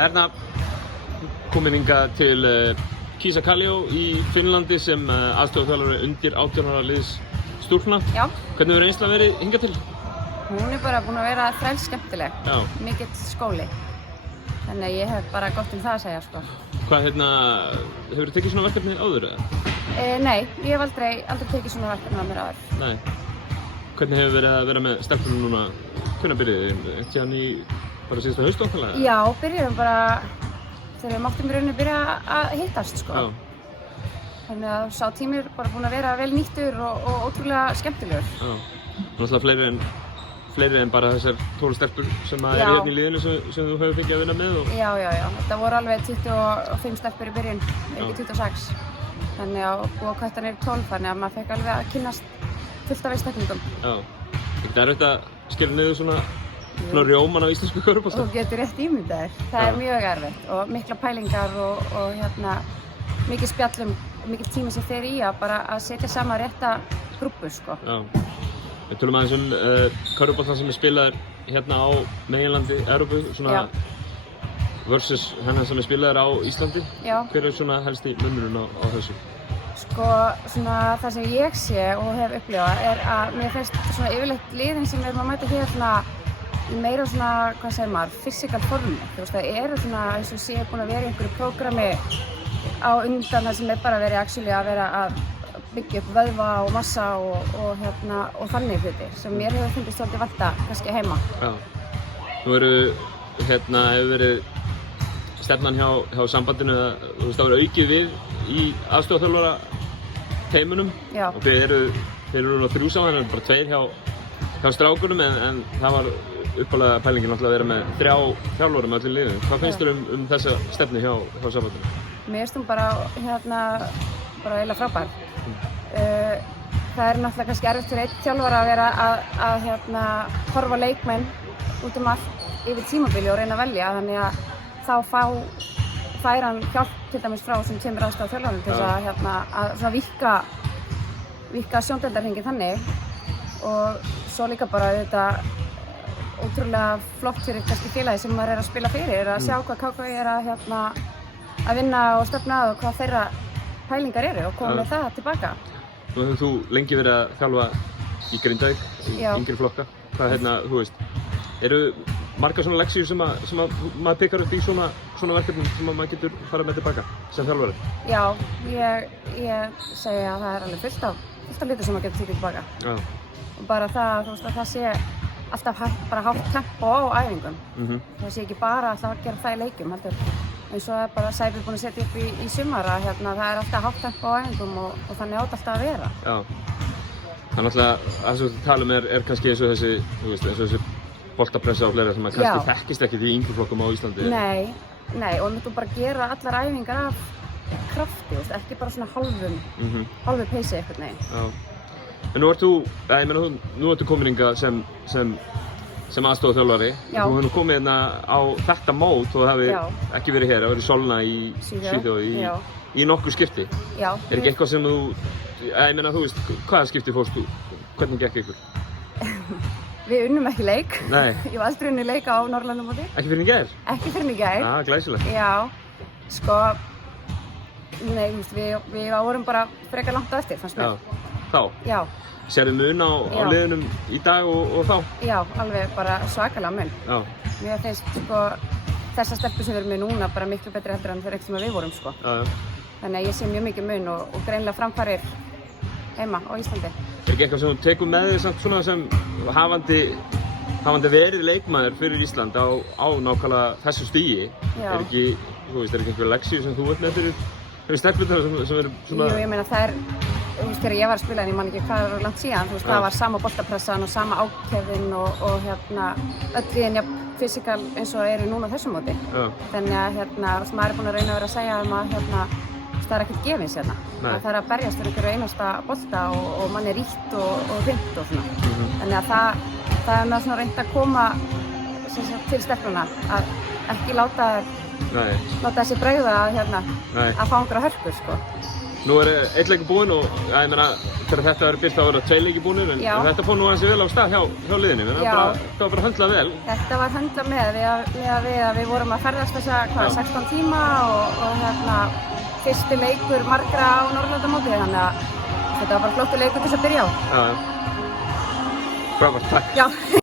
Erna, komin hingað til Kiisa-Kallio í Finnlandi sem aðstoðarþjálfari undir 18 ára liðs stúlkna. Já. Hvernig hefur reynslan verið hingað til? Hún bara búin að vera þrælskemmtileg. Já. Mikill skóli. Þannig að ég hef bara gott það að segja, sko. Hvað, hefurðu tekið svona verkefni áður eða? Nei, ég hef aldrei tekið svona verkefni á mér áður. Nei. Hvernig hefur verið að vera með stelpunum núna? Hvenær byrjuðu þið? Hérna í bara síðasta haust okkarlega? Já, byrjuðum bara þegar við máttum í rauninni byrja að hittast, sko. Já. Þannig að sá tími bara búin að vera vel nýttur og ótrúlega skemmtilegur. Já. Náttúrulega fleiri en bara þessar 12 stelpur sem eru hérna í liðinu sem þú hefur fengið að vinna með og... Já. Þetta voru alveg 25 stelpur í byrjun, ekki 26. Þannig að og kvættan 12, þannig að maður fekk alveg að kynnast fullt af einstaklingum. Já. Þetta er erfitt að skera niður svona rjóman á íslensku körfubolta. Þú getur rétt ímyndað þér. Það er mjög erfitt og mikla pælingar og mikið spjallum og mikið tími sem fer í að setja saman rétta grúppu, sko. Já. Við tölum aðeins körfubolta sem er spilaður hérna á meginlandi Evrópu, svona versus hennar sem er spilaður á Íslandi. Já. Hver er svona helsti munurinn á þessu? Sko, svona það sem ég sé og hef upplifað er að mér finnst svona yfirleitt liðin sem við erum að mæta hér svona í meira svona, hvað segir maður, physical formi. Þú veist, það eru svona, eins og sé búin að vera í einhverju prógrami á undan þar sem er bara verið að vera að byggja upp vöðva og massa og þannig hluti sem mér hefur fundist svolítið vanta kannski heima. Já. Nú hefur verið stefnan hjá sambandinu að það verið aukið við í aðstoðarþjálfara teimunum. Já. Og þeir eru nú 3 saman, en bara 2 hjá strákunum en það var uppalega pælingin náttúrulega að vera með 3 þjálfara með öllum liðum. Hvað finnst þér um þessa stefnu hjá sambandinu? Mér finnst hún bara eiginlega frábær. Það er náttúrulega kannski erfitt fyrir einn þjálfara að vera að horfa leikmenn út allt yfir tímabili og reyna að velja, þannig að þá fær hann hjálp til dæmis frá sem kemur aðstoðarþjálfarinn til að svona víkka sjóndeildarhringinn þannig og svo líka bara þetta ótrúlega flott fyrir kannski félagi sem maður er að spila fyrir að sjá hvað KK er að vinna og stefna og hvað þeirra pælingar eru og koma með það tilbaka. Nú hefur þú lengi verið að þjálfa í Grindavík, í yngri flokka. Hvað þú veist, eru margar svona leksíur sem maður pikkar upp í svona verkefnum sem maður getur farið með tilbaka sem þjálfari? Já, ég segi að það er alveg fullt af hluti sem maður getur tekið tilbaka. Já. Og bara það, þú veist, að það sé alltaf bara hátt tempo á æfingum. Það sé ekki bara alltaf að gera það í leikjum, heldur. Eins og það er bara Sæbjörn búinn að setja upp í sumar að það er alltaf hátt tempo á æfingum og þannig átt alltaf að vera. Já. Það náttúrulega, það sem þú tala um er kannski eins og þessi, þú veist, eins og þessi boltapressa og fleira sem maður kannski þekkist ekki í yngri flokkum á Íslandi. Nei, og við bara gera allar æfingar af krafti, veist, ekki bara svona hálfu peysi einhvern veginn. Já. En nú ertu komin hingað sem aðstoðarþjálfari. Þú hefur nú komið hérna á þetta mót og það hefði ekki verið hér, það verið Solna í Svíþjóð í nokkur skipti. Já. Er ekki eitthvað sem þú veist, hvaða skipti fórst þú? Hvernig gekk ykkur? Við unnum ekki leik. Nei. Ég var aldrei unnið leik á Norðurlandamóti. Ekki fyrir í gær? Ekki fyrir í gær. Glæsilegt. Já, sko, nei, við vorum bara frekar langt á eftir, fannst mér. Þá? Já. Sérðu mun á liðunum í dag og þá? Já, alveg bara svakalega mun. Já. Mér finnst sko þessar stelpur sem við erum með núna bara miklu betri heldur en þegar ekkert sem við vorum, sko. Já. Þannig að ég sé mjög mikið mun og greinilega framfarir heima á Íslandi. Er ekki eitthvað sem þú tekur með þér samt svona sem hafandi verið leikmaður fyrir Ísland á nákvæmlega þessu stigi? Já. Er ekki einhver leksíu sem þú ert með fyrir stelpurnar sem eru svona... Jú, ég meina það er, þú veist, þegar ég var að spila en ég man ekki hvað það var langt síðan, þú veist, það var sama boltapressan og sama ákefðin og öll liðin fysikal eins og eru núna á þessu móti. Já. Þannig að maður er búinn að reyna að vera að segja að það er ekkert gefins hérna. Það er að berjast fyrir einhverju einasta bolta og mann er rítt og hreint og svona. Þannig að það er með svona reynt að koma til stelpuna að ekki láta þessi brauða að fá einhverja hörku, sko. Nú einn leikur búinn og ég meina þegar þetta verður birt þá verða 2 leikir búnir en þetta fór nú aðeins vel á stað hjá liðinu, það var bara höndlað vel. Þetta var höndlað með að við vorum að ferðast þessa 16 tíma og fyrsti leikur margra á Norðurlandamóti, þannig að þetta var bara flottur leikur til þess að byrja á. Frábært, takk. Já.